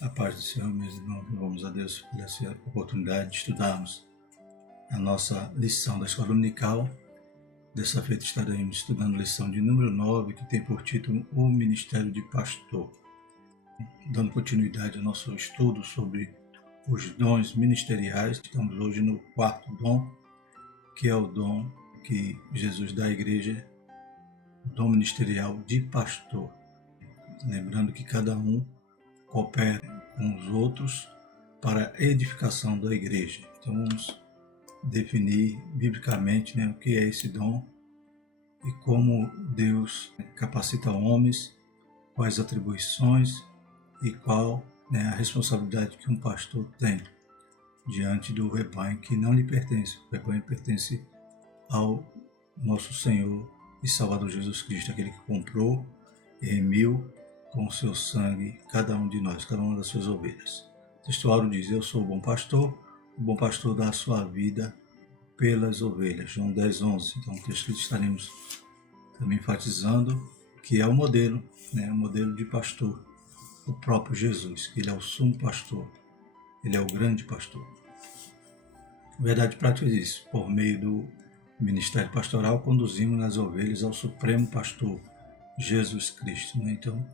A paz do Senhor, meus irmãos, louvamos a Deus por essa oportunidade de estudarmos a nossa lição da Escola Dominical. Dessa feita estaremos estudando a lição de número 9, que tem por título O Ministério de Pastor. Dando continuidade ao nosso estudo sobre os dons ministeriais, estamos hoje no quarto dom, que é o dom que Jesus dá à igreja, o dom ministerial de pastor. Lembrando que cada um coopera com os outros para a edificação da igreja. Então vamos definir biblicamente o que é esse dom e como Deus capacita homens, quais atribuições e qual a responsabilidade que um pastor tem diante do rebanho que não lhe pertence. O rebanho pertence ao nosso Senhor e Salvador Jesus Cristo, aquele que comprou e remiu com o seu sangue cada um de nós, cada uma das suas ovelhas. O textuário diz: eu sou o bom pastor dá a sua vida pelas ovelhas. João 10:11. Então o texto que estaremos também enfatizando, que é o modelo, o modelo de pastor, o próprio Jesus, que ele é o sumo pastor, ele é o grande pastor. A verdade prática é isso: por meio do ministério pastoral conduzimos as ovelhas ao supremo pastor, Jesus Cristo. Então,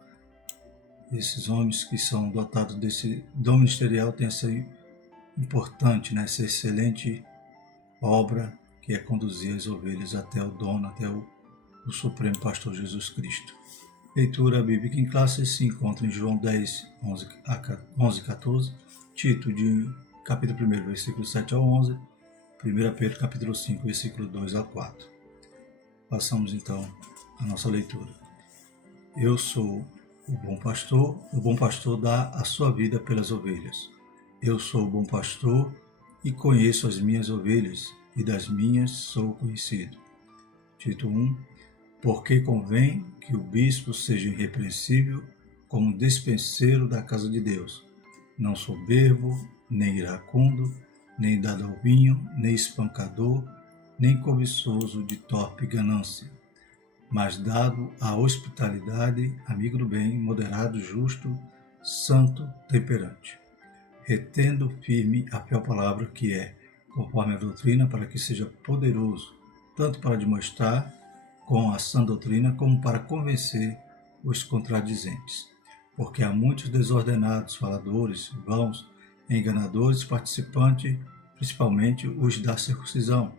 esses homens que são dotados desse dom ministerial têm essa importante, essa excelente obra que é conduzir as ovelhas até o dono, até o Supremo Pastor Jesus Cristo. Leitura bíblica em classe se encontra em João 10, 11 14, Tito, de capítulo 1, versículo 7 ao 11, 1 Pedro, capítulo 5, versículo 2 a 4. Passamos então a nossa leitura. Eu sou o bom pastor dá a sua vida pelas ovelhas. Eu sou o bom pastor e conheço as minhas ovelhas, e das minhas sou conhecido. Tito 1. Porque convém que o bispo seja irrepreensível como despenseiro da casa de Deus, não soberbo, nem iracundo, nem dado ao vinho, nem espancador, nem cobiçoso de torpe ganância, mas dado à hospitalidade, amigo do bem, moderado, justo, santo, temperante, retendo firme a fiel palavra que é, conforme a doutrina, para que seja poderoso, tanto para demonstrar com a sã doutrina, como para convencer os contradizentes. Porque há muitos desordenados, faladores, vãos, enganadores, participantes, principalmente os da circuncisão,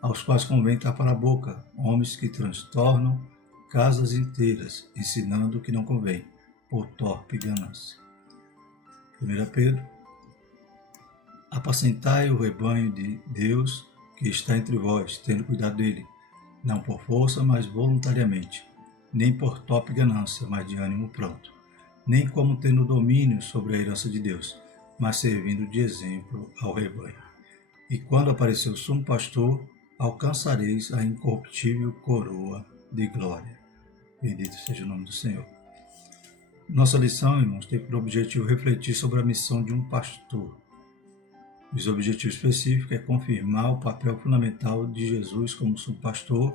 aos quais convém tapar a boca, homens que transtornam casas inteiras, ensinando o que não convém, por torpe ganância. 1 Pedro. Apacentai o rebanho de Deus que está entre vós, tendo cuidado dele, não por força, mas voluntariamente, nem por torpe ganância, mas de ânimo pronto, nem como tendo domínio sobre a herança de Deus, mas servindo de exemplo ao rebanho. E quando aparecer o sumo pastor, alcançareis a incorruptível coroa de glória. Bendito seja o nome do Senhor. Nossa lição, irmãos, tem por objetivo refletir sobre a missão de um pastor. Os objetivos específicos é confirmar o papel fundamental de Jesus como sumo pastor,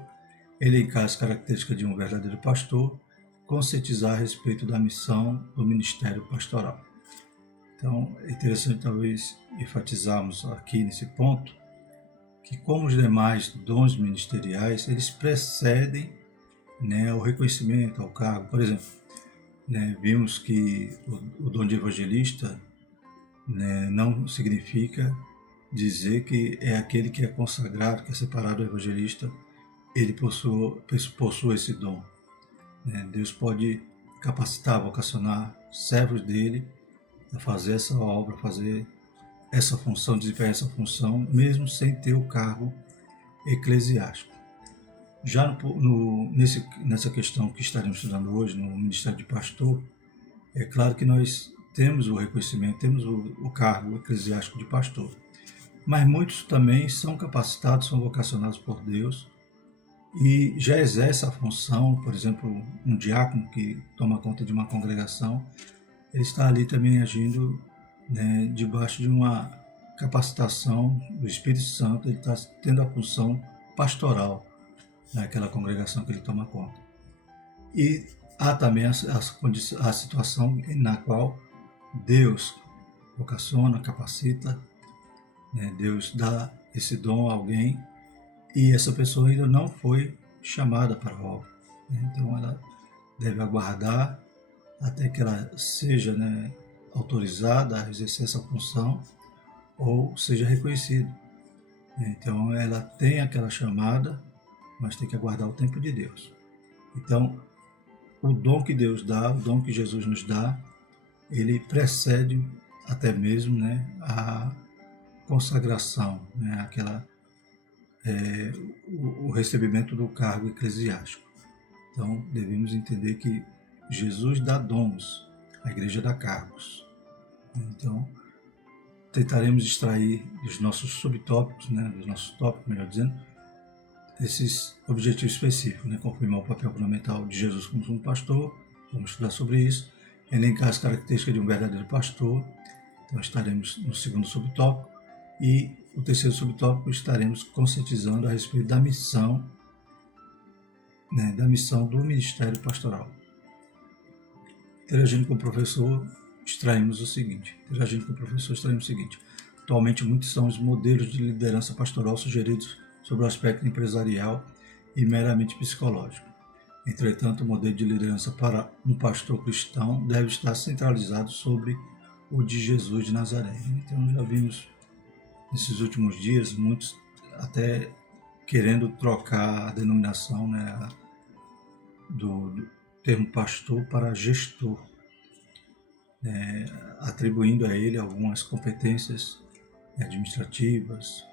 elencar as características de um verdadeiro pastor, conscientizar a respeito da missão do ministério pastoral. Então, é interessante talvez enfatizarmos aqui nesse ponto que, como os demais dons ministeriais, eles precedem ao reconhecimento, ao cargo. Por exemplo, vimos que o dom de evangelista não significa dizer que é aquele que é consagrado, que é separado do evangelista, ele possui esse dom. Deus pode capacitar, vocacionar servos dele a fazer essa obra, fazer essa função, desempenhar essa função, mesmo sem ter o cargo eclesiástico. Já nessa questão que estaremos estudando hoje, no ministério de pastor, é claro que nós temos o reconhecimento, temos o cargo eclesiástico de pastor, mas muitos também são capacitados, são vocacionados por Deus e já exerce a função. Por exemplo, um diácono que toma conta de uma congregação, ele está ali também agindo debaixo de uma capacitação do Espírito Santo, ele está tendo a função pastoral naquela congregação que ele toma conta. E há também a situação na qual Deus vocaciona, capacita, né? Deus dá esse dom a alguém e essa pessoa ainda não foi chamada para a obra, né? Então ela deve aguardar até que ela seja, né, autorizada a exercer essa função ou seja reconhecida. Então ela tem aquela chamada, mas tem que aguardar o tempo de Deus. Então o dom que Deus dá, o dom que Jesus nos dá, ele precede até mesmo, né, a consagração, né, o recebimento do cargo eclesiástico. Então devemos entender que Jesus dá dons, a igreja dá cargos. Então tentaremos extrair dos nossos subtópicos, né, dos nossos tópicos, melhor dizendo, esses objetivos específicos, né, confirmar o papel fundamental de Jesus como um pastor, vamos estudar sobre isso, elencar as características de um verdadeiro pastor, então estaremos no segundo subtópico, e o terceiro subtópico estaremos conscientizando a respeito da missão, né, da missão do ministério pastoral. Interagindo com o professor, extraímos o seguinte, atualmente muitos são os modelos de liderança pastoral sugeridos sobre o aspecto empresarial e meramente psicológico. Entretanto, o modelo de liderança para um pastor cristão deve estar centralizado sobre o de Jesus de Nazaré. Então já vimos nesses últimos dias muitos até querendo trocar a denominação, né, do termo pastor para gestor, atribuindo a ele algumas competências administrativas,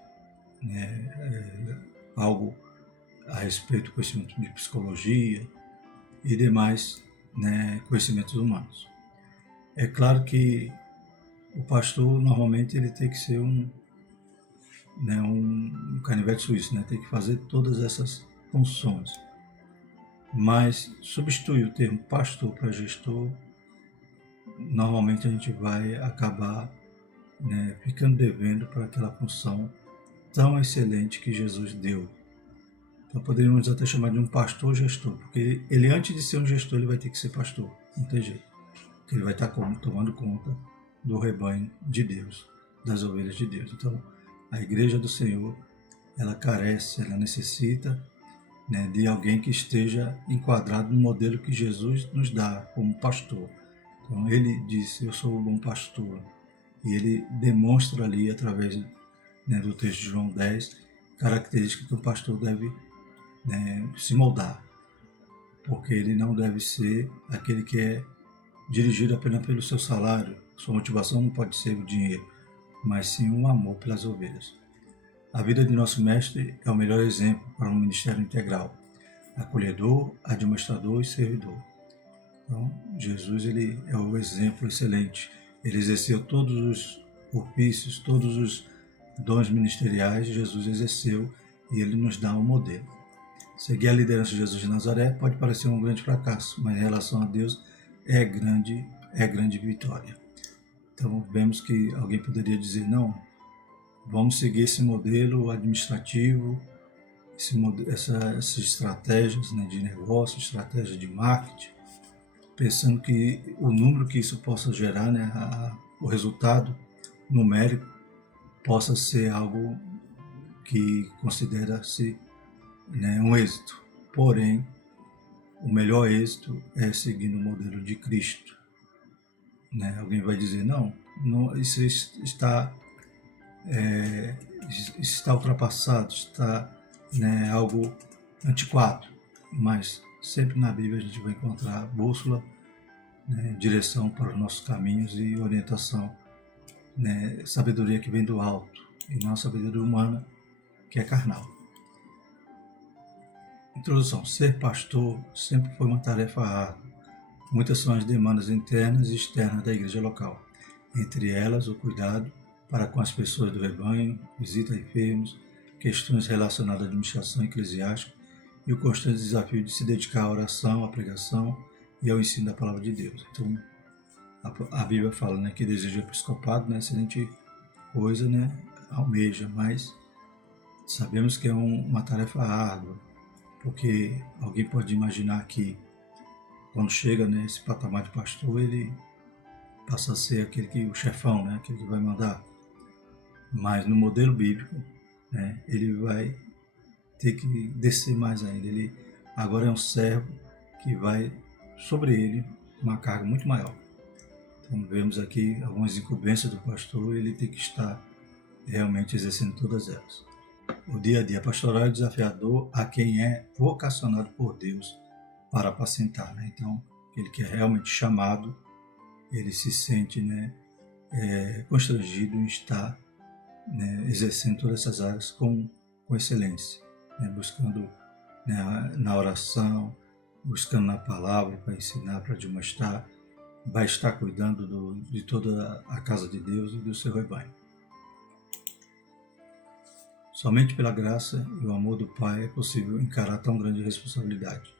algo a respeito do conhecimento de psicologia e demais, né, conhecimentos humanos. É claro que o pastor normalmente ele tem que ser um canivete suíço, né, tem que fazer todas essas funções. Mas substituir o termo pastor para gestor, normalmente a gente vai acabar, né, ficando devendo para aquela função tão excelente que Jesus deu. Então poderíamos até chamar de um pastor gestor, porque ele antes de ser um gestor, ele vai ter que ser pastor, não tem jeito. Porque ele vai estar tomando conta do rebanho de Deus, das ovelhas de Deus. Então a igreja do Senhor, ela carece, ela necessita, né, de alguém que esteja enquadrado no modelo que Jesus nos dá como pastor. Então ele disse, eu sou o bom pastor, e ele demonstra ali através, né, do texto de João 10, características que o pastor deve, né, se moldar, porque ele não deve ser aquele que é dirigido apenas pelo seu salário, sua motivação não pode ser o dinheiro, mas sim o amor pelas ovelhas. A vida de nosso mestre é o melhor exemplo para um ministério integral, acolhedor, administrador e servidor. Então, Jesus ele é o exemplo excelente. Ele exerceu todos os ofícios, todos os dons ministeriais, Jesus exerceu e ele nos dá um modelo. Seguir a liderança de Jesus de Nazaré pode parecer um grande fracasso, mas em relação a Deus é grande vitória. Então vemos que alguém poderia dizer, não, vamos seguir esse modelo administrativo, essas estratégias, né, de negócio, estratégias de marketing, pensando que o número que isso possa gerar, né, o resultado numérico, possa ser algo que considera-se, né, um êxito. Porém, o melhor êxito é seguindo o modelo de Cristo. Né? Alguém vai dizer, não, isso está ultrapassado, está, né, algo antiquado. Mas sempre na Bíblia a gente vai encontrar bússola, né, direção para os nossos caminhos e orientação, né, sabedoria que vem do alto e não a sabedoria humana que é carnal. Introdução. Ser pastor sempre foi uma tarefa árdua. Muitas são as demandas internas e externas da igreja local. Entre elas, o cuidado para com as pessoas do rebanho, visita a enfermos, questões relacionadas à administração eclesiástica e o constante desafio de se dedicar à oração, à pregação e ao ensino da palavra de Deus. Então, a Bíblia fala, né, que deseja o episcopado, né, excelente coisa, né, almeja, mas sabemos que é uma tarefa árdua, porque alguém pode imaginar que quando chega nesse patamar de pastor, ele passa a ser aquele que o chefão, né? Aquele que vai mandar. Mas no modelo bíblico, né, ele vai ter que descer mais ainda. Ele agora é um servo que vai sobre ele uma carga muito maior. Então vemos aqui algumas incumbências do pastor, ele tem que estar realmente exercendo todas elas. O dia a dia pastoral é desafiador a quem é vocacionado por Deus para apacentar, né? Então, aquele que é realmente chamado, ele se sente, né, constrangido em estar, né, exercendo todas essas áreas com excelência, né, buscando, né, na oração, buscando na palavra para ensinar, para demonstrar, vai estar cuidando de toda a casa de Deus e do seu rebanho. Somente pela graça e o amor do Pai é possível encarar tão grande responsabilidade.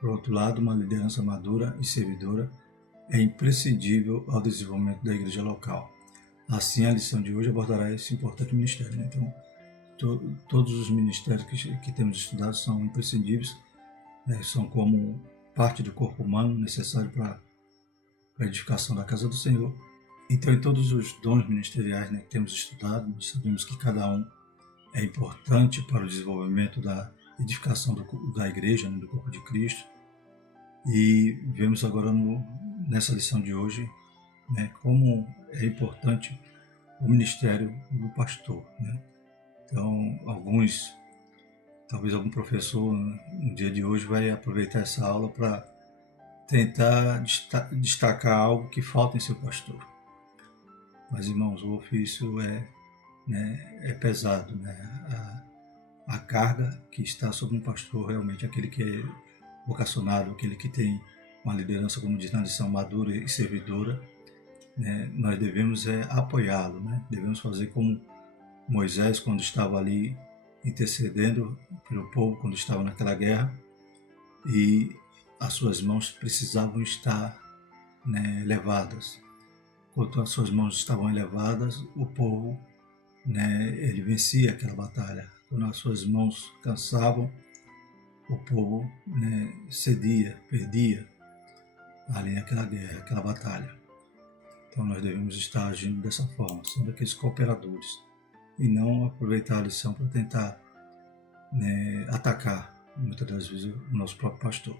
Por outro lado, uma liderança madura e servidora é imprescindível ao desenvolvimento da igreja local. Assim, a lição de hoje abordará esse importante ministério, né? Então, todos os ministérios que temos estudado são imprescindíveis, né? São como parte do corpo humano necessário para a edificação da casa do Senhor. Então, em todos os dons ministeriais, né, que temos estudado, nós sabemos que cada um é importante para o desenvolvimento da edificação da igreja, né, do corpo de Cristo. E vemos agora nessa lição de hoje, né, como é importante o ministério do pastor, né? Então, talvez algum professor, né, no dia de hoje vai aproveitar essa aula para tentar destacar algo que falta em seu pastor. Mas, irmãos, o ofício é pesado, né? A carga que está sobre um pastor, realmente, aquele que é vocacionado, aquele que tem uma liderança, como diz na lição, madura e servidora, né? Nós devemos apoiá-lo, né? Devemos fazer como Moisés, quando estava ali intercedendo pelo povo, quando estava naquela guerra, e as suas mãos precisavam estar, né, elevadas. Quando as suas mãos estavam elevadas, o povo, né, ele vencia aquela batalha. Quando as suas mãos cansavam, o povo, né, cedia, perdia ali naquela guerra, aquela batalha. Então nós devemos estar agindo dessa forma, sendo aqueles cooperadores, e não aproveitar a lição para tentar, né, atacar, muitas das vezes, o nosso próprio pastor.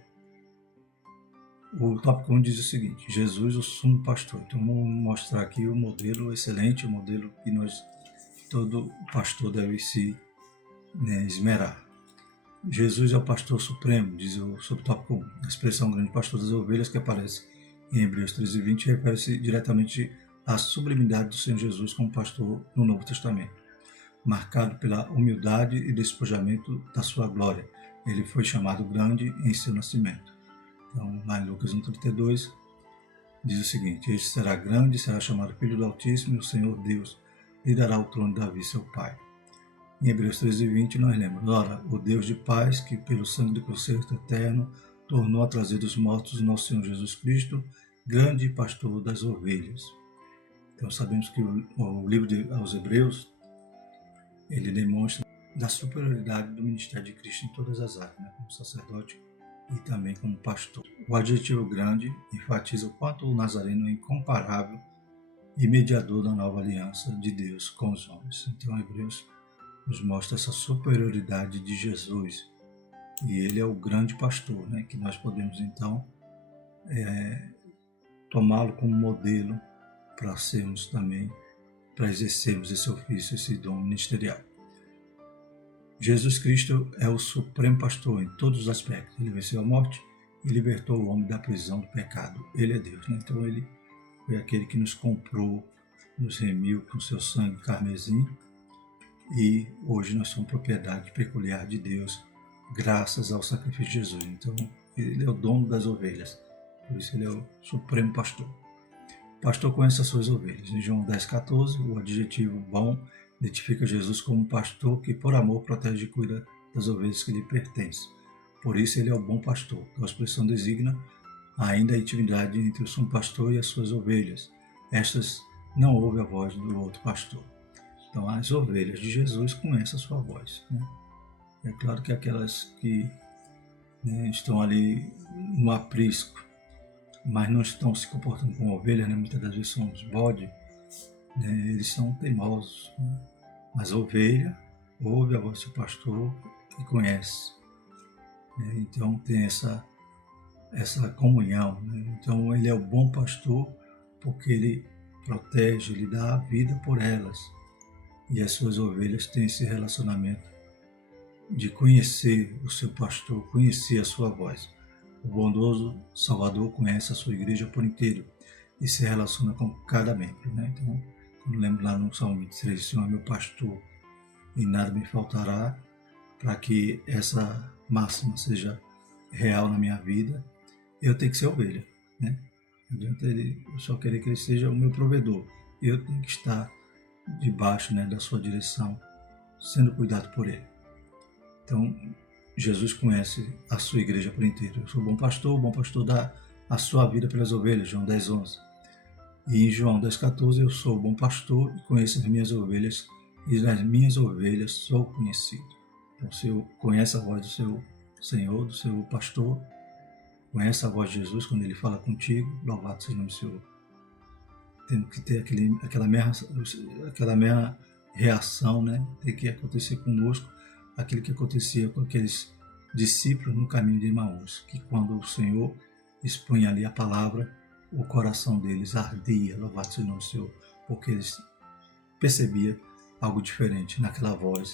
O tópico 1 diz o seguinte: Jesus, o sumo pastor. Então vamos mostrar aqui o modelo excelente, o modelo que todo pastor deve se, né, esmerar. Jesus é o pastor supremo, diz o subtópico 1. A expressão grande pastor das ovelhas, que aparece em Hebreus 13:20, refere-se diretamente à sublimidade do Senhor Jesus como pastor no Novo Testamento, marcado pela humildade e despojamento da sua glória. Ele foi chamado grande em seu nascimento. Então, lá em Lucas 1:32, diz o seguinte: este será grande, será chamado Filho do Altíssimo, e o Senhor Deus lhe dará o trono de Davi, seu pai. Em Hebreus 13:20 nós lemos: ora, o Deus de paz, que pelo sangue do concerto eterno tornou a trazer dos mortos o nosso Senhor Jesus Cristo, grande pastor das ovelhas. Então sabemos que o livro aos Hebreus, ele demonstra da superioridade do ministério de Cristo em todas as áreas, né, como sacerdote e também como pastor. O adjetivo grande enfatiza o quanto o Nazareno é incomparável e mediador da nova aliança de Deus com os homens. Então Hebreus nos mostra essa superioridade de Jesus, e ele é o grande pastor, né, que nós podemos então tomá-lo como modelo para sermos também, para exercermos esse ofício, esse dom ministerial. Jesus Cristo é o supremo pastor em todos os aspectos. Ele venceu a morte e libertou o homem da prisão do pecado. Ele é Deus, né? Então ele foi aquele que nos comprou, nos remiu com seu sangue carmesim, e hoje nós somos propriedade peculiar de Deus, graças ao sacrifício de Jesus. Então, ele é o dono das ovelhas, por isso ele é o supremo pastor. O pastor conhece as suas ovelhas. Em João 10,14, o adjetivo bom identifica Jesus como um pastor que, por amor, protege e cuida das ovelhas que lhe pertencem. Por isso, ele é o bom pastor. A expressão designa ainda a intimidade entre o sumo pastor e as suas ovelhas. Estas não ouvem a voz do outro pastor. Então, as ovelhas de Jesus conhecem a sua voz, né? É claro que aquelas que, né, estão ali no aprisco, mas não estão se comportando como ovelhas, né? Muitas das vezes são os bodes, né? Eles são teimosos, né? Mas a ovelha ouve a voz do pastor e conhece, né? Então tem essa comunhão, né? Então ele é o bom pastor porque ele protege, ele dá a vida por elas, e as suas ovelhas têm esse relacionamento de conhecer o seu pastor, conhecer a sua voz. O bondoso Salvador conhece a sua igreja por inteiro e se relaciona com cada membro, né? Então, quando lembro lá no Salmo 23, o Senhor é meu pastor e nada me faltará, para que essa máxima seja real na minha vida, eu tenho que ser ovelha, né? Não adianta eu só querer que ele seja o meu provedor. Eu tenho que estar debaixo, né, da sua direção, sendo cuidado por ele. Então, Jesus conhece a sua igreja por inteiro. Eu sou o bom pastor dá a sua vida pelas ovelhas, João 10:11. E em João 10:14, eu sou o bom pastor e conheço as minhas ovelhas, e das minhas ovelhas sou conhecido. Então, se eu conhece a voz do seu Senhor, do seu pastor, conhece a voz de Jesus quando ele fala contigo, louvado seja o nome do Senhor. Temos que ter aquela mesma reação, né? Tem que acontecer conosco aquilo que acontecia com aqueles discípulos no caminho de Emaús, que quando o Senhor expunha ali a palavra, o coração deles ardia, louvado seja o nome do Senhor, porque eles percebiam algo diferente naquela voz,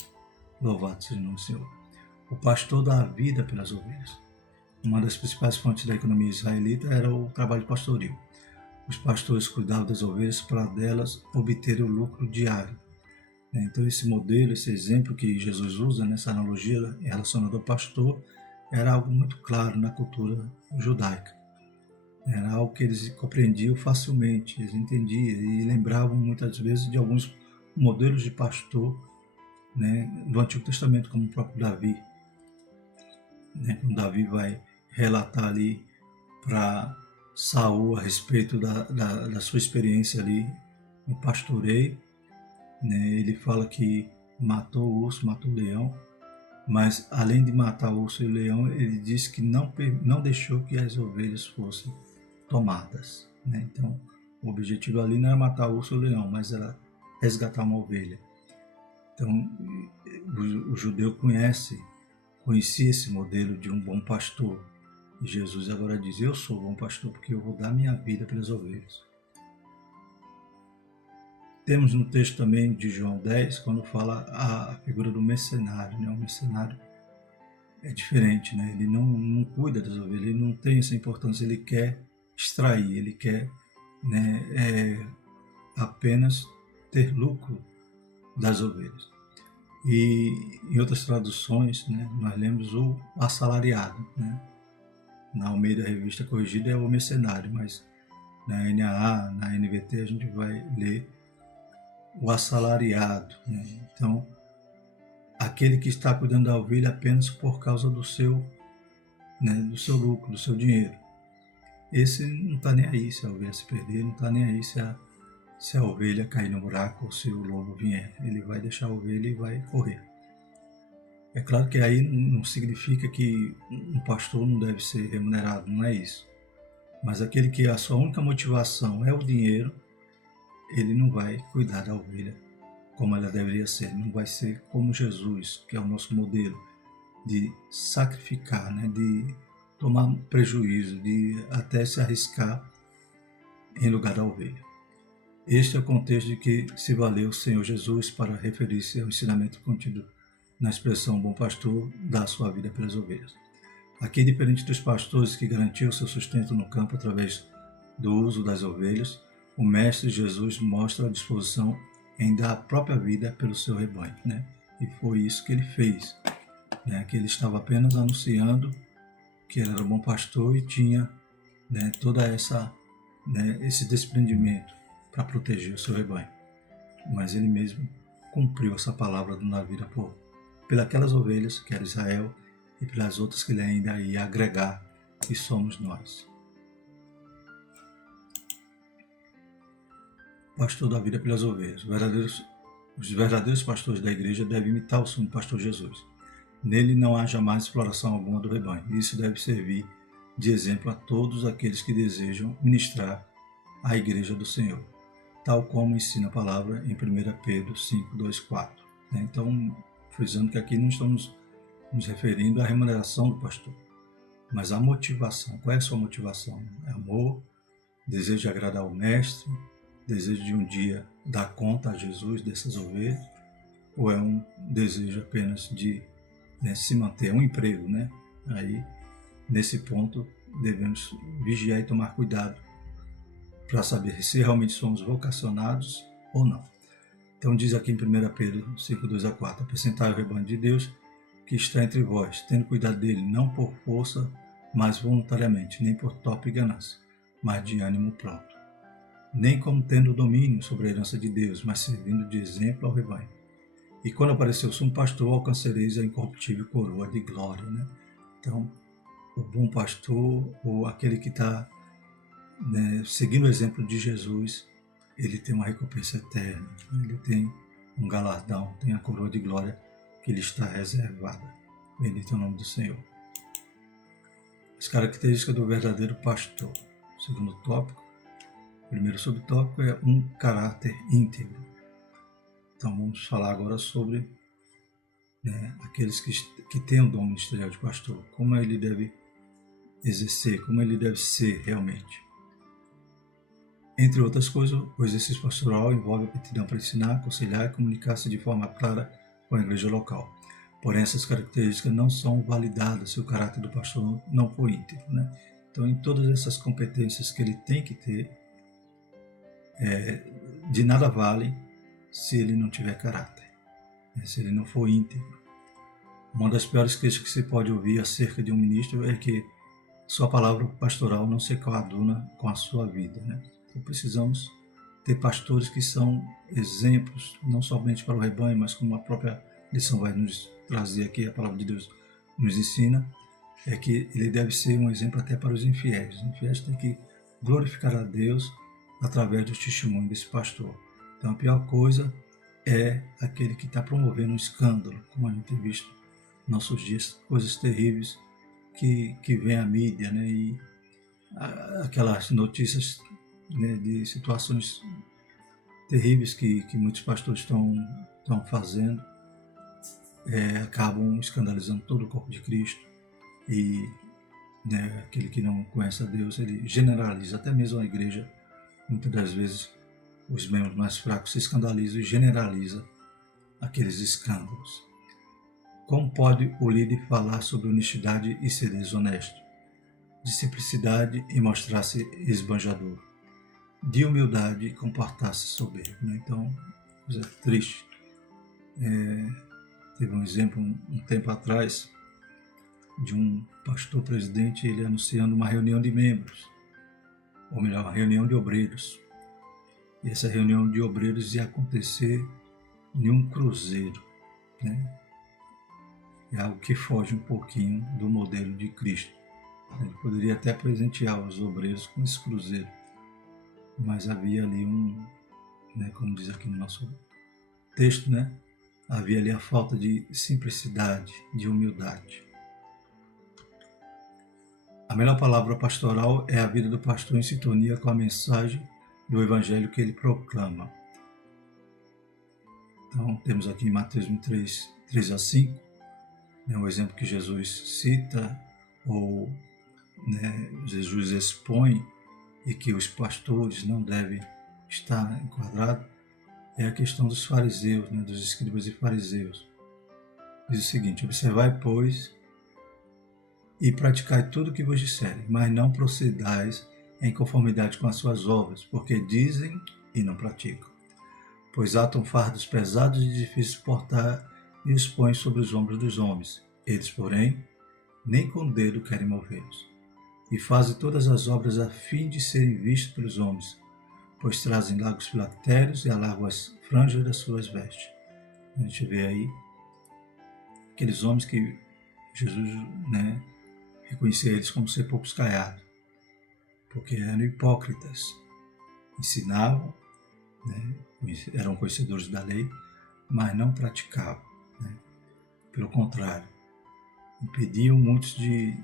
louvado seja o nome do Senhor. O pastor dá a vida pelas ovelhas. Uma das principais fontes da economia israelita era o trabalho pastoril. Os pastores cuidavam das ovelhas para delas obterem o lucro diário. Então esse modelo, esse exemplo que Jesus usa nessa analogia relacionada ao pastor, era algo muito claro na cultura judaica. Era algo que eles compreendiam facilmente, eles entendiam e lembravam muitas vezes de alguns modelos de pastor, né, do Antigo Testamento, como o próprio Davi. Quando Davi vai relatar ali para Saul a respeito da sua experiência ali no pastoreio, né? Ele fala que matou o urso, matou o leão, mas além de matar o urso e o leão, ele disse que não deixou que as ovelhas fossem tomadas, né? Então, o objetivo ali não era matar o urso ou o leão, mas era resgatar uma ovelha. Então, o judeu conhecia esse modelo de um bom pastor. E Jesus agora diz, eu sou bom pastor porque eu vou dar minha vida pelas ovelhas. Temos no texto também de João 10, quando fala a figura do mercenário, né? O mercenário é diferente, né? Ele não cuida das ovelhas, ele não tem essa importância, ele quer extrair, ele quer, né, apenas ter lucro das ovelhas. E em outras traduções, né, nós lemos o assalariado, né? Na Almeida Revista Corrigida é o mercenário, mas na NAA, na NVT, a gente vai ler o assalariado, né? Então, aquele que está cuidando da ovelha apenas por causa do seu lucro, do seu dinheiro. Esse não está nem aí se a ovelha se perder, não está nem aí se a ovelha cair no buraco ou se o lobo vier. Ele vai deixar a ovelha e vai correr. É claro que aí não significa que um pastor não deve ser remunerado, não é isso. Mas aquele que a sua única motivação é o dinheiro, ele não vai cuidar da ovelha como ela deveria ser. Não vai ser como Jesus, que é o nosso modelo de sacrificar, né? De tomar prejuízo, de até se arriscar em lugar da ovelha. Este é o contexto de que se valeu o Senhor Jesus para referir-se ao ensinamento contido na expressão bom pastor dá a sua vida pelas ovelhas. Aqui, diferente dos pastores que garantiam seu sustento no campo através do uso das ovelhas, o Mestre Jesus mostra a disposição em dar a própria vida pelo seu rebanho, né? E foi isso que ele fez, né? Que ele estava apenas anunciando que ele era um bom pastor e tinha, né, toda esse desprendimento para proteger o seu rebanho. Mas ele mesmo cumpriu essa palavra na vida pelas ovelhas, que era Israel, e pelas outras que ele ainda ia agregar, que somos nós. Pastor da vida pelas ovelhas. Os verdadeiros pastores da igreja devem imitar o sumo pastor Jesus. Nele não há jamais exploração alguma do rebanho. Isso deve servir de exemplo a todos aqueles que desejam ministrar à Igreja do Senhor, tal como ensina a palavra em 1 Pedro 5, 2, 4. Então, frisando que aqui não estamos nos referindo à remuneração do pastor, mas à motivação. Qual é a sua motivação? É amor, desejo de agradar ao Mestre, desejo de um dia dar conta a Jesus dessas ovelhas, ou é um desejo apenas de se manter, um emprego, né? Aí, nesse ponto, devemos vigiar e tomar cuidado para saber se realmente somos vocacionados ou não. Então diz aqui em 1 Pedro 5, 2 a 4, apresentai o rebanho de Deus que está entre vós, tendo cuidado dele, não por força, mas voluntariamente, nem por tope e ganância, mas de ânimo pronto. Nem como tendo domínio sobre a herança de Deus, mas servindo de exemplo ao rebanho. E quando aparecer o sumo pastor, alcançareis a incorruptível coroa de glória. Né? Então, o bom pastor, ou aquele que está seguindo o exemplo de Jesus, ele tem uma recompensa eterna, ele tem um galardão, tem a coroa de glória que lhe está reservada. Bendito é o nome do Senhor. As características do verdadeiro pastor. Segundo tópico. O primeiro subtópico é um caráter íntegro. Então vamos falar agora sobre aqueles que têm o dom ministerial de pastor, como ele deve exercer, como ele deve ser realmente. Entre outras coisas, o exercício pastoral envolve a aptidão para ensinar, aconselhar e comunicar-se de forma clara com a igreja local. Porém, essas características não são validadas se o caráter do pastor não for íntegro. Então, em todas essas competências que ele tem que ter, de nada vale se ele não tiver caráter, se ele não for íntegro. Uma das piores críticas que se pode ouvir acerca de um ministro é que sua palavra pastoral não se coaduna com a sua vida. Então precisamos ter pastores que são exemplos, não somente para o rebanho, mas como a própria lição vai nos trazer aqui, a palavra de Deus nos ensina, é que ele deve ser um exemplo até para os infiéis. Os infiéis têm que glorificar a Deus através do testemunho desse pastor. Então a pior coisa é aquele que está promovendo um escândalo, como a gente tem visto nos nossos dias, coisas terríveis que vem à mídia, e aquelas notícias de situações terríveis que muitos pastores estão fazendo, acabam escandalizando todo o corpo de Cristo, e aquele que não conhece a Deus, ele generaliza, até mesmo a igreja, muitas das vezes os membros mais fracos se escandalizam e generaliza aqueles escândalos. Como pode o líder falar sobre honestidade e ser desonesto? De simplicidade e mostrar-se esbanjador? De humildade e comportar-se soberbo? Então, coisa triste. Teve um exemplo um tempo atrás de um pastor presidente, ele anunciando uma reunião de membros, ou melhor, uma reunião de obreiros. E essa reunião de obreiros ia acontecer em um cruzeiro, É algo que foge um pouquinho do modelo de Cristo. Ele poderia até presentear os obreiros com esse cruzeiro, mas havia ali como diz aqui no nosso texto, havia ali a falta de simplicidade, de humildade. A melhor palavra pastoral é a vida do pastor em sintonia com a mensagem do evangelho que ele proclama. Então, temos aqui em Mateus 23, 3 a 5, um exemplo que Jesus cita, ou Jesus expõe, e que os pastores não devem estar enquadrados, é a questão dos fariseus, dos escribas e fariseus. Diz o seguinte: observai, pois, e praticai tudo o que vos disserem, mas não procedais em conformidade com as suas obras, porque dizem e não praticam. Pois atam fardos pesados e difíceis de portar e os põem sobre os ombros dos homens. Eles, porém, nem com o dedo querem movê-los. E fazem todas as obras a fim de serem vistos pelos homens, pois trazem largos filactérios e alargam as franjas das suas vestes. A gente vê aí aqueles homens que Jesus reconhecia eles como sepulcros caiados, porque eram hipócritas, ensinavam, eram conhecedores da lei, mas não praticavam. Pelo contrário, impediam muitos de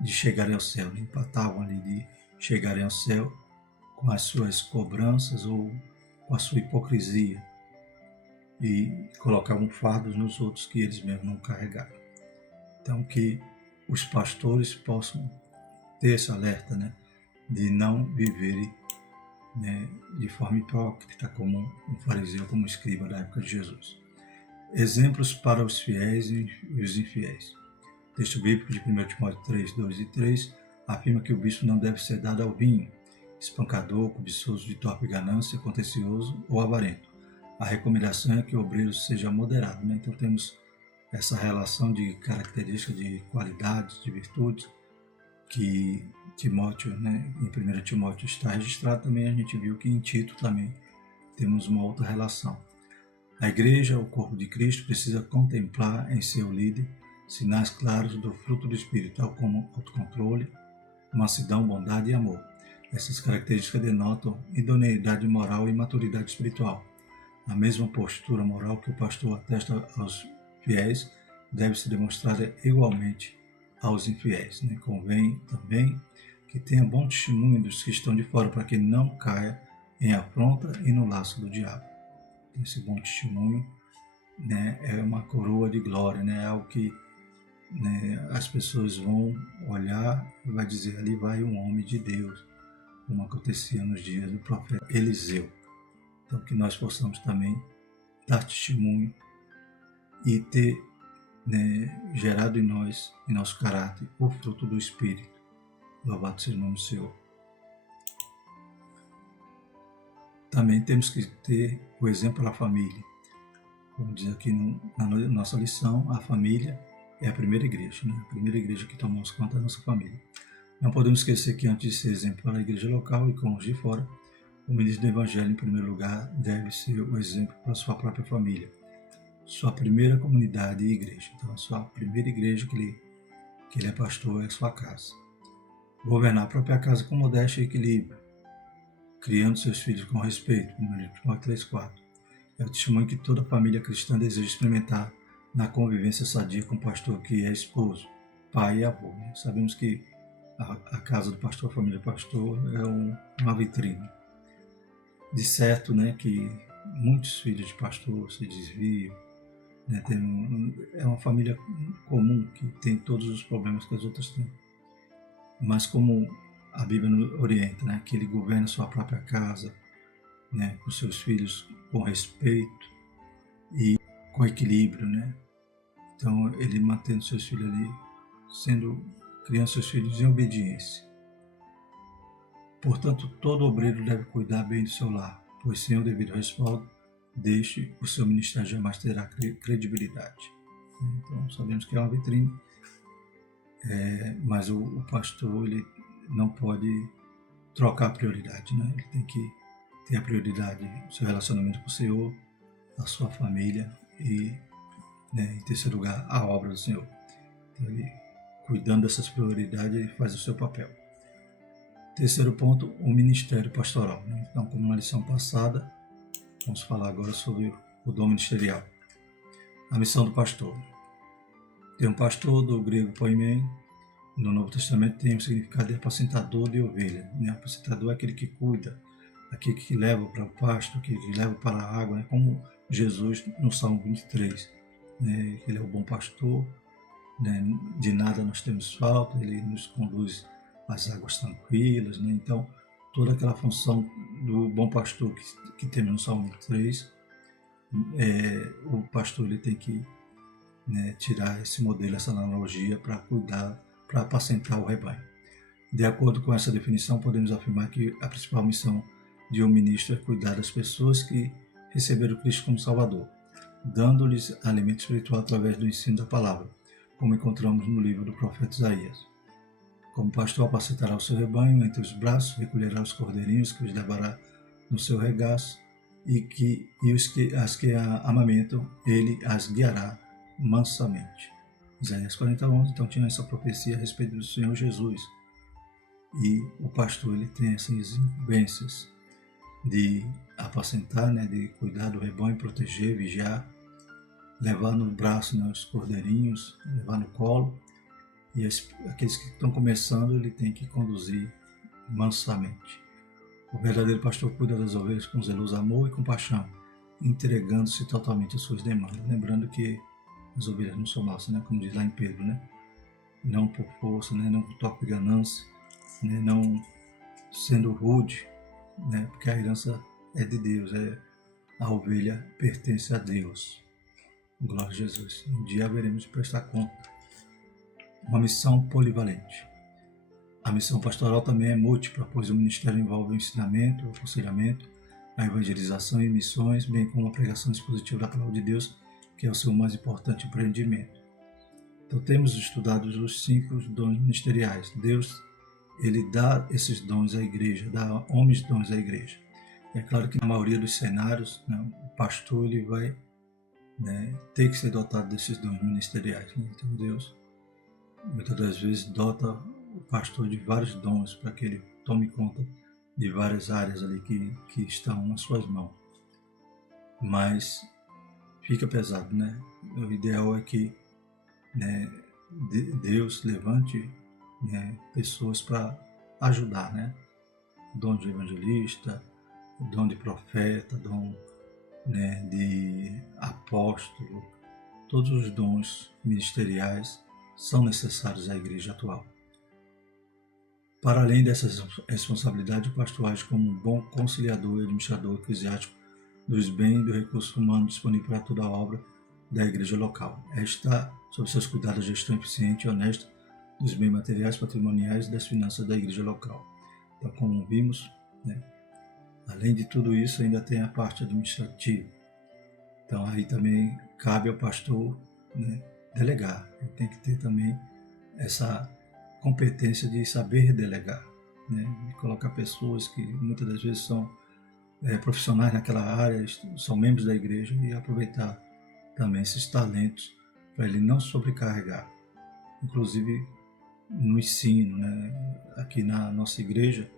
de chegarem ao céu, né? Empatavam ali de chegarem ao céu com as suas cobranças ou com a sua hipocrisia e colocavam fardos nos outros que eles mesmos não carregaram. Então que os pastores possam ter esse alerta, né, de não viverem, né, de forma hipócrita como um fariseu, como um escriba da época de Jesus. Exemplos para os fiéis e os infiéis. O texto bíblico de 1 Timóteo 3, 2 e 3 afirma que o bispo não deve ser dado ao vinho, espancador, cobiçoso de torpe ganância, contencioso ou avarento. A recomendação é que o obreiro seja moderado, né? Então temos essa relação de características, de qualidades, de virtudes, que Timóteo, né, em 1 Timóteo está registrado também. A gente viu que em Tito também temos uma outra relação. A igreja, o corpo de Cristo, precisa contemplar em seu líder sinais claros do fruto do Espírito, tal como autocontrole, mansidão, bondade e amor. Essas características denotam idoneidade moral e maturidade espiritual. A mesma postura moral que o pastor atesta aos fiéis deve ser demonstrada igualmente aos infiéis, né? Convém também que tenha bom testemunho dos que estão de fora, para que não caia em afronta e no laço do diabo. Esse bom testemunho, né, é uma coroa de glória, né? É algo que, né, as pessoas vão olhar e vai dizer: ali vai um homem de Deus, como acontecia nos dias do profeta Eliseu. Então que nós possamos também dar testemunho e ter, né, gerado em nós, em nosso caráter, o fruto do Espírito. Louvado seja o nome do Senhor. Também temos que ter o exemplo da família. Como diz aqui na nossa lição, a família é a primeira igreja, né? A primeira igreja que tomamos conta da nossa família. Não podemos esquecer que antes de ser exemplo para a igreja local e com os de fora, o ministro do Evangelho, em primeiro lugar, deve ser o exemplo para a sua própria família, sua primeira comunidade e igreja. Então, a sua primeira igreja que ele é pastor é a sua casa. Governar a própria casa com modéstia e equilíbrio, criando seus filhos com respeito, 1 Timóteo 3,4. É o testemunho que toda família cristã deseja experimentar na convivência sadia com o pastor que é esposo, pai e avô. Né? Sabemos que a casa do pastor, a família do pastor, é uma vitrine. De certo, né, que muitos filhos de pastor se desviam, né, é uma família comum que tem todos os problemas que as outras têm. Mas como a Bíblia nos orienta, né, que ele governa sua própria casa, né, com seus filhos com respeito e com equilíbrio, né? Então ele mantendo seus filhos ali, criando seus filhos em obediência. Portanto, todo obreiro deve cuidar bem do seu lar, pois sem o devido respaldo, deixe o seu ministério jamais terá credibilidade. Então sabemos que é uma vitrine, mas o pastor ele não pode trocar a prioridade, né? Ele tem que ter a prioridade do seu relacionamento com o Senhor, a sua família e, né, em terceiro lugar, a obra do Senhor. Então, ele, cuidando dessas prioridades, ele faz o seu papel. Terceiro ponto, o ministério pastoral. Né? Então, como na lição passada, vamos falar agora sobre o dom ministerial. A missão do pastor. Tem um pastor, do grego poimen, no Novo Testamento tem o significado de apacentador de ovelha. Né? Apacentador é aquele que cuida, aquele que leva para o pasto, que leva para a água, né? Como Jesus no Salmo 23. Né? Ele é o bom pastor, né? De nada nós temos falta, ele nos conduz às águas tranquilas. Né? Então, toda aquela função do bom pastor que temos no Salmo 23, o pastor ele tem que, né, tirar esse modelo, essa analogia para cuidar, para apacentar o rebanho. De acordo com essa definição, podemos afirmar que a principal missão de um ministro é cuidar das pessoas que receberam Cristo como Salvador, dando-lhes alimento espiritual através do ensino da palavra, como encontramos no livro do profeta Isaías. Como pastor, apacentará o seu rebanho entre os braços, recolherá os cordeirinhos que os levará no seu regaço, as que a amamentam, ele as guiará mansamente. Isaías 40:11, então tinha essa profecia a respeito do Senhor Jesus. E o pastor ele tem essas incumbências de apacentar, né, de cuidar do rebanho, proteger, vigiar, levar no braço, né, os cordeirinhos, levar no colo E aqueles que estão começando, ele tem que conduzir mansamente. O verdadeiro pastor cuida das ovelhas com zeloso amor e compaixão, entregando-se totalmente às suas demandas. Lembrando que as ovelhas não são nossas, né? Como diz lá em Pedro, né? Não por força, né? Não por toque de ganância, né? Não sendo rude, né? Porque a herança é de Deus, a ovelha pertence a Deus. Glória a Jesus. Um dia haveremos de prestar conta. Uma missão polivalente. A missão pastoral também é múltipla, pois o ministério envolve o ensinamento, o aconselhamento, a evangelização e missões, bem como a pregação expositiva da palavra de Deus, que é o seu mais importante empreendimento. Então temos estudado os 5 dons ministeriais. Deus, ele dá esses dons à igreja, dá homens dons à igreja. É claro que na maioria dos cenários, né, o pastor ele vai, né, ter que ser dotado desses dons ministeriais. Né? Então Deus, muitas das vezes, dota o pastor de vários dons para que ele tome conta de várias áreas ali que estão nas suas mãos. Mas fica pesado, né? O ideal é que, né, Deus levante, né, pessoas para ajudar, né? Dom de evangelista, dom de profeta, dom, né, de apóstolo, todos os dons ministeriais são necessários à igreja atual. Para além dessas responsabilidades, o pastor age como um bom conciliador e administrador eclesiástico dos bens e do recurso humano disponível para toda a obra da igreja local. Está sob seus cuidados a gestão eficiente e honesta dos bens materiais, patrimoniais e das finanças da igreja local. Então, como vimos, né, além de tudo isso, ainda tem a parte administrativa. Então, aí também cabe ao pastor, né, delegar. Ele tem que ter também essa competência de saber delegar, né, de colocar pessoas que muitas das vezes são profissionais naquela área, são membros da igreja, e aproveitar também esses talentos para ele não sobrecarregar. Inclusive no ensino, né, aqui na nossa igreja,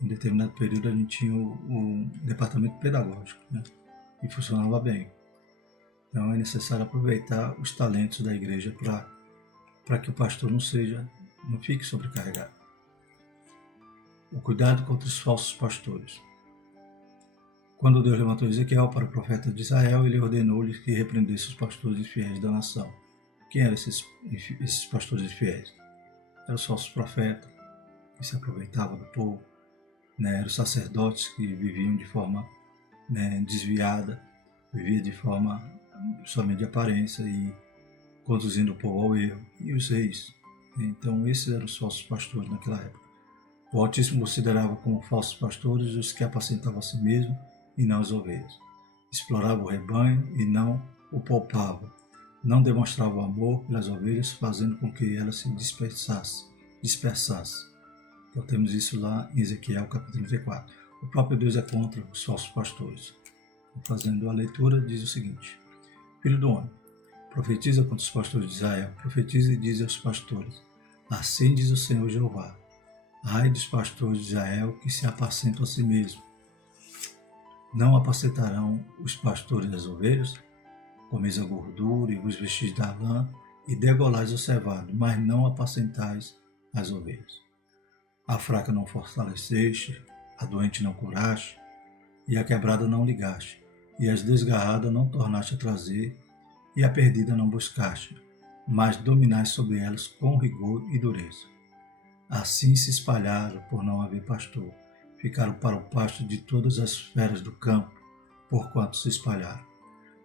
em determinado período a gente tinha o departamento pedagógico, né, e funcionava bem. Então é necessário aproveitar os talentos da igreja para que o pastor não fique sobrecarregado. O cuidado contra os falsos pastores. Quando Deus levantou Ezequiel para o profeta de Israel, ele ordenou-lhe que repreendesse os pastores infiéis da nação. Quem eram esses pastores infiéis? Eram os falsos profetas, que se aproveitavam do povo, né? Eram os sacerdotes que viviam de forma, né, desviada, viviam de forma somente de aparência e conduzindo o povo ao erro, e os reis. Então esses eram os falsos pastores naquela época. O Altíssimo considerava como falsos pastores os que apacentavam a si mesmo e não as ovelhas. Exploravam o rebanho e não o poupavam. Não demonstravam amor pelas ovelhas, fazendo com que elas se dispersassem. Então temos isso lá em Ezequiel capítulo 34. O próprio Deus é contra os falsos pastores. Fazendo a leitura, diz o seguinte: Filho do homem, profetiza contra os pastores de Israel, profetiza e diz aos pastores: Assim diz o Senhor Jeová: Ai dos pastores de Israel que se apacentam a si mesmos. Não apacentarão os pastores das ovelhas? Comeis a gordura e vos vestis da lã e degolais o cevado, mas não apacentais as ovelhas. A fraca não fortaleceste, a doente não curaste, e a quebrada não ligaste, e as desgarradas não tornaste a trazer, e a perdida não buscaste, mas dominais sobre elas com rigor e dureza. Assim se espalharam por não haver pastor, ficaram para o pasto de todas as feras do campo, porquanto se espalharam.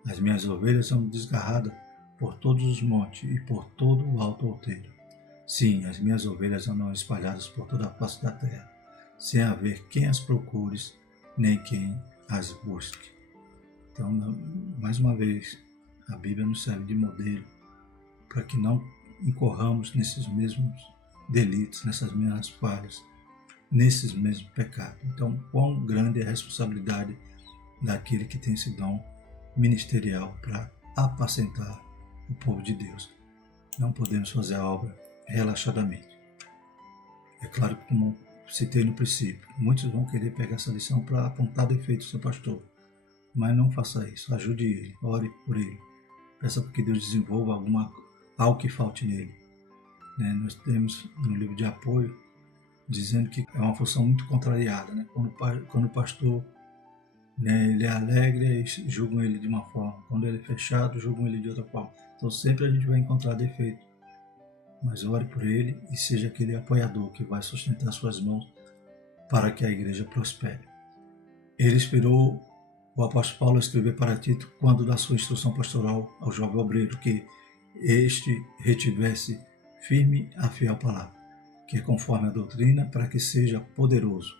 As minhas ovelhas são desgarradas por todos os montes e por todo o alto outeiro. Sim, as minhas ovelhas andam espalhadas por toda a face da terra, sem haver quem as procure, nem quem as busque. Então, mais uma vez, a Bíblia nos serve de modelo para que não incorramos nesses mesmos delitos, nessas mesmas falhas, nesses mesmos pecados. Então, quão grande é a responsabilidade daquele que tem esse dom ministerial para apacentar o povo de Deus. Não podemos fazer a obra relaxadamente. É claro que, como citei no princípio, muitos vão querer pegar essa lição para apontar defeitos do seu pastor, mas não faça isso. Ajude ele, ore por ele, peça para que Deus desenvolva algo que falte nele. né? Nós temos no livro de apoio dizendo que é uma função muito contrariada, né? Quando o pastor, né, ele é alegre, julgam ele de uma forma. Quando ele é fechado, julgam ele de outra forma. Então sempre a gente vai encontrar defeito. Mas ore por ele e seja aquele apoiador que vai sustentar suas mãos para que a igreja prospere. Ele inspirou o apóstolo Paulo a escrever para Tito, quando da sua instrução pastoral ao jovem obreiro, que este retivesse firme a fiel palavra, que é conforme a doutrina, para que seja poderoso,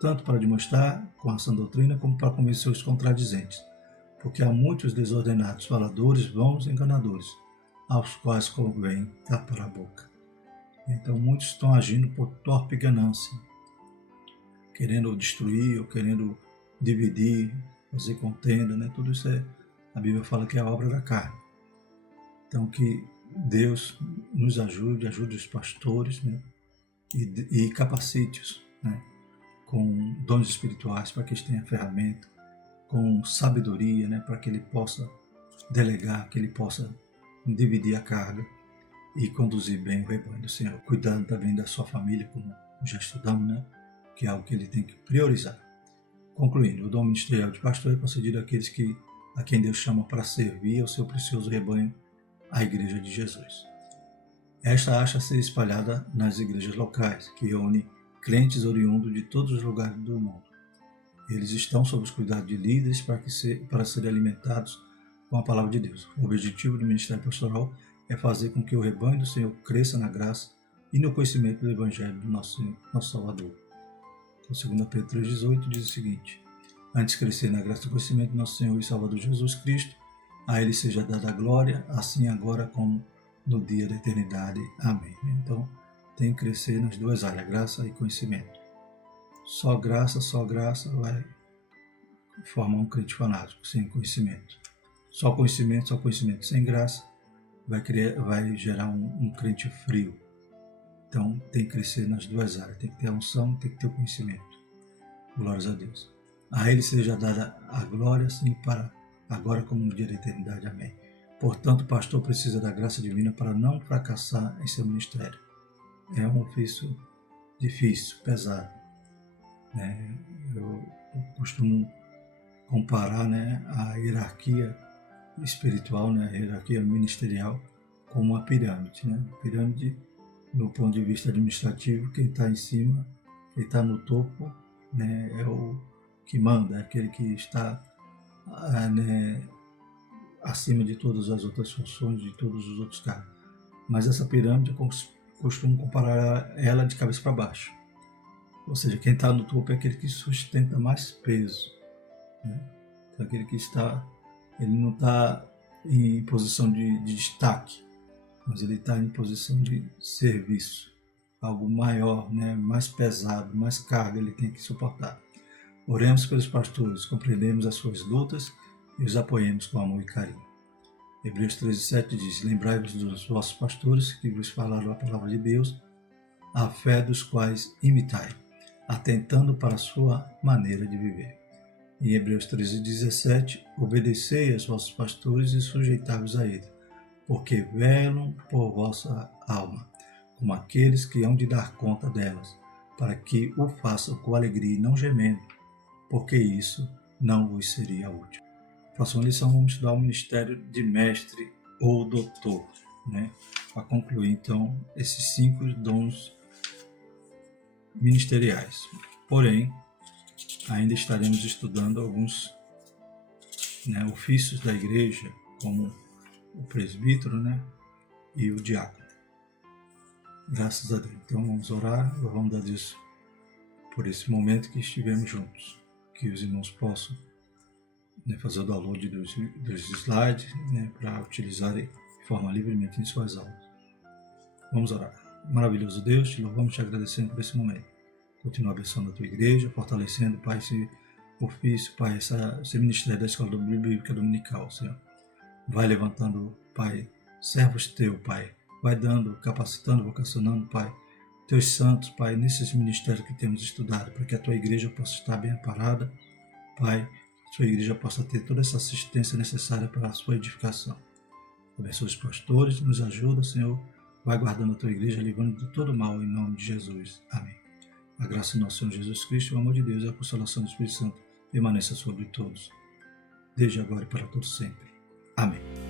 tanto para demonstrar com a sã doutrina, como para convencer os contradizentes. Porque há muitos desordenados, faladores, vãos, enganadores, aos quais convém tapar a boca. Então muitos estão agindo por torpe ganância, querendo destruir ou querendo dividir, fazer contenda, né? Tudo isso a Bíblia fala que é a obra da carne. Então que Deus nos ajude os pastores, né? E capacite-os, né? Com dons espirituais para que eles tenham ferramenta, com sabedoria, né? Para que ele possa delegar, que ele possa dividir a carga e conduzir bem o rebanho do Senhor, cuidando também da sua família, como já estudamos, né? Que é algo que ele tem que priorizar. Concluindo, o dom ministerial de pastor é concedido àqueles a quem Deus chama para servir ao seu precioso rebanho, a Igreja de Jesus. Esta acha ser espalhada nas igrejas locais, que reúne crentes oriundos de todos os lugares do mundo. Eles estão sob os cuidados de líderes para serem alimentados com a palavra de Deus. O objetivo do ministério pastoral é fazer com que o rebanho do Senhor cresça na graça e no conhecimento do Evangelho do nosso Salvador. Então, 2 Pedro 3,18 diz o seguinte: antes crescer na graça e conhecimento do nosso Senhor e Salvador Jesus Cristo, a Ele seja dada a glória, assim agora como no dia da eternidade. Amém. Então, tem que crescer nas duas áreas, graça e conhecimento. Só graça vai formar um crente fanático, sem conhecimento. Só conhecimento sem graça vai gerar um crente frio. Então, tem que crescer nas duas áreas, tem que ter a unção, tem que ter o conhecimento. Glórias a Deus. A Ele seja dada a glória, assim, para agora como no dia da eternidade. Amém. Portanto, o pastor precisa da graça divina para não fracassar em seu ministério. É um ofício difícil, pesado, né? Eu costumo comparar, né, a hierarquia espiritual, né, a hierarquia ministerial, com uma pirâmide, né? Pirâmide, do ponto de vista administrativo, quem está em cima, quem está no topo, né, é o que manda, é aquele que está, né, acima de todas as outras funções, de todos os outros cargos. Mas essa pirâmide eu costumo comparar ela de cabeça para baixo. Ou seja, quem está no topo é aquele que sustenta mais peso, né? Então, aquele que ele não está em posição de destaque, mas ele está em posição de serviço, algo maior, né? Mais pesado, mais carga ele tem que suportar. Oremos pelos pastores, compreendemos as suas lutas e os apoiemos com amor e carinho. Hebreus 13:7 diz: lembrai-vos dos vossos pastores que vos falaram a palavra de Deus, a fé dos quais imitai, atentando para a sua maneira de viver. Em Hebreus 13:17, obedecei aos vossos pastores e sujeitai-vos a eles, porque velam por vossa alma, como aqueles que hão de dar conta delas, para que o façam com alegria e não gemendo, porque isso não vos seria útil. Próxima lição, vamos estudar o ministério de mestre ou doutor, né? Para concluir, então, esses 5 dons ministeriais. Porém, ainda estaremos estudando alguns, né, ofícios da igreja, como o presbítero, né, e o diácono. Graças a Deus. Então vamos orar, vamos a Deus por esse momento que estivemos juntos. Que os irmãos possam, né, fazer o download dos slides, né, para utilizarem de forma livremente em suas aulas. Vamos orar. Maravilhoso Deus, te louvamos e te agradecendo por esse momento. Continua abençoando a tua igreja, fortalecendo, Pai, esse ofício, Pai, esse ministério da Escola Bíblica Dominical, Senhor. Vai levantando, Pai, servos teu, Pai. Vai dando, capacitando, vocacionando, Pai, teus santos, Pai, nesses ministérios que temos estudado, para que a tua igreja possa estar bem amparada, Pai, a tua igreja possa ter toda essa assistência necessária para a sua edificação. Abençoa os pastores, nos ajuda, Senhor, vai guardando a tua igreja, livrando de todo mal, em nome de Jesus. Amém. A graça do nosso Senhor Jesus Cristo, o amor de Deus e a consolação do Espírito Santo permaneça sobre todos, desde agora e para todos sempre. Amém.